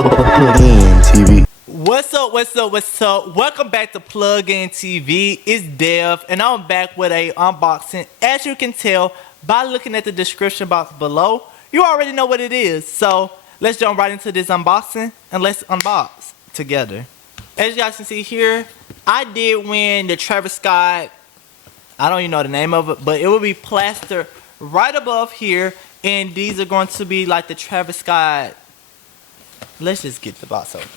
Plug-in TV. What's up? Welcome back to Plug-in TV. It's Dev, and I'm back with a unboxing. As you can tell by looking at the description box below, you already know what it is. So let's jump right into this unboxing and let's unbox together. As you guys can see here, I did win the Travis Scott. I don't even know the name of it, but it will be plastered right above here, and these are going to be like the Travis Scott. Let's just get the box open.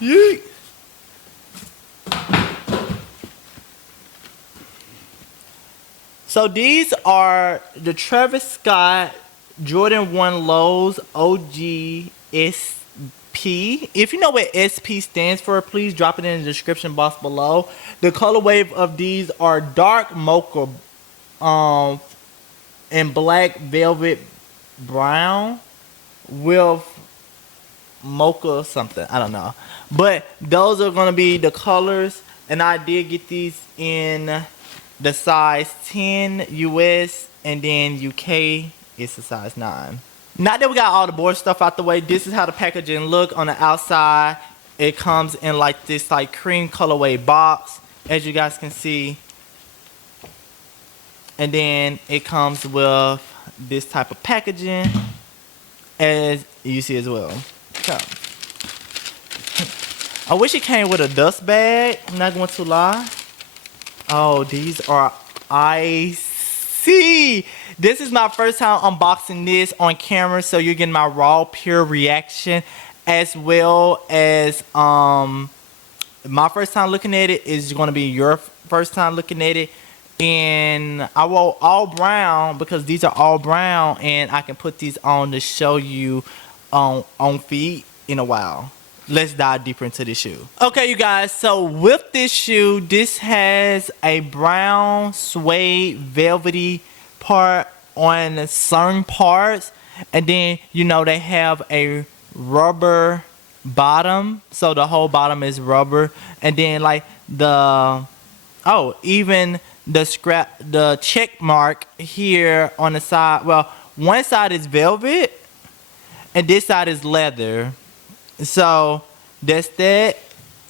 Yeet. So these are the Travis Scott Jordan 1 Lows OG SP. If you know what SP stands for, please drop it in the description box below. The colorway of these are dark mocha and black velvet brown with mocha something, I don't know, but those are gonna be the colors, and I did get these in the size 10 US, and then UK is a size 9. Now that we got all the board stuff out the way, this is how the packaging look on the outside. It comes in like this like cream colorway box, as you guys can see, and then it comes with this type of packaging, as you see as well. So, I wish it came with a dust bag. I'm not going to lie. Oh, these are icy. This is my first time unboxing this on camera, so you're getting my raw, pure reaction, as well as my first time looking at it is going to be your first time looking at it. And I wore all brown because these are all brown, and I can put these on to show you on feet in a while. Let's dive deeper into this shoe. Okay, you guys, so with this shoe, this has a brown suede velvety part on certain parts, and then you know they have a rubber bottom, so the whole bottom is rubber, and then like even the check mark here on the side, well, one side is velvet and this side is leather. So that's that.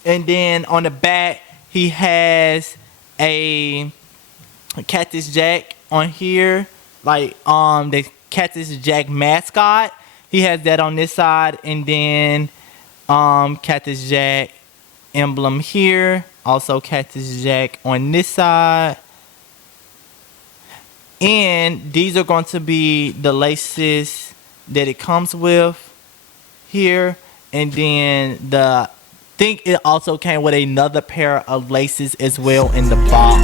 And then on the back he has a Cactus Jack on here, like the Cactus Jack mascot. He has that on this side, and then Cactus Jack emblem here, also Cactus Jack on this side. And these are going to be the laces that it comes with here, and then I think it also came with another pair of laces as well in the box.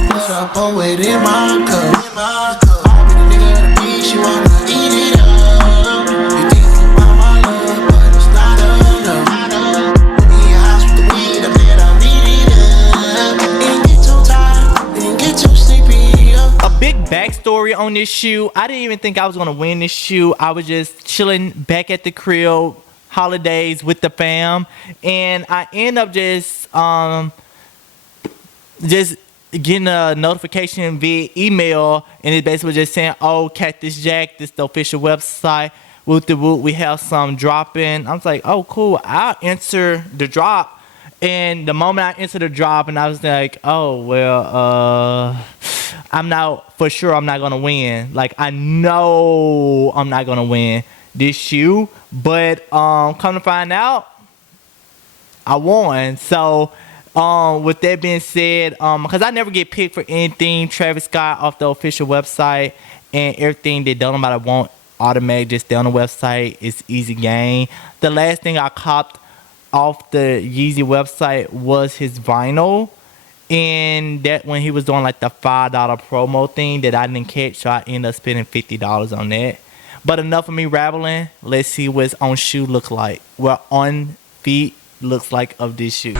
Backstory on this shoe: I didn't even think I was gonna win this shoe. I was just chilling back at the crib, holidays with the fam, and I end up just getting a notification via email, and it basically just saying, "Oh, Cactus Jack, this is the official website. Woot the woot, we have some dropping." I was like, "Oh, cool. I'll enter the drop." And the moment I entered the drop, and I was like, "Oh well, I'm not for sure. I'm not gonna win. Like, I know I'm not gonna win this shoe, but come to find out, I won." So with that being said, because I never get picked for anything Travis Scott off the official website, and everything that don't nobody want automatic just stay on the website. It's easy game. The last thing I copped off the Yeezy website was his vinyl, and that when he was doing like the $5 promo thing that I didn't catch, so I ended up spending $50 on that. But enough of me rambling. Let's see what his on shoe look like, well, on feet looks like of this shoe.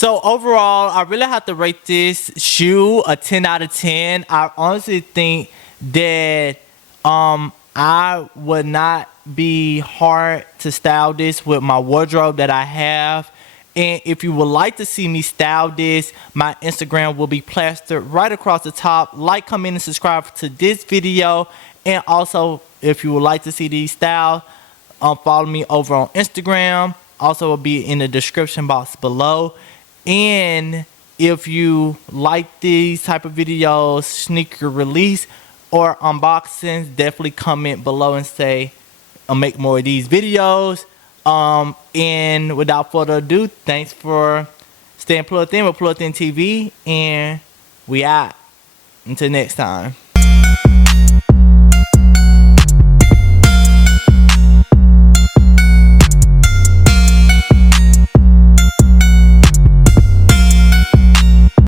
So overall, I really have to rate this shoe a 10 out of 10. I honestly think that I would not be hard to style this with my wardrobe that I have. And if you would like to see me style this, my Instagram will be plastered right across the top. Like, comment, and subscribe to this video. And also, if you would like to see these styles, follow me over on Instagram. Also, will be in the description box below. And if you like these type of videos, sneaker release or unboxings, definitely comment below and say I'll make more of these videos. And without further ado, thanks for staying plugged in with Plugged In TV, and we out. Until next time.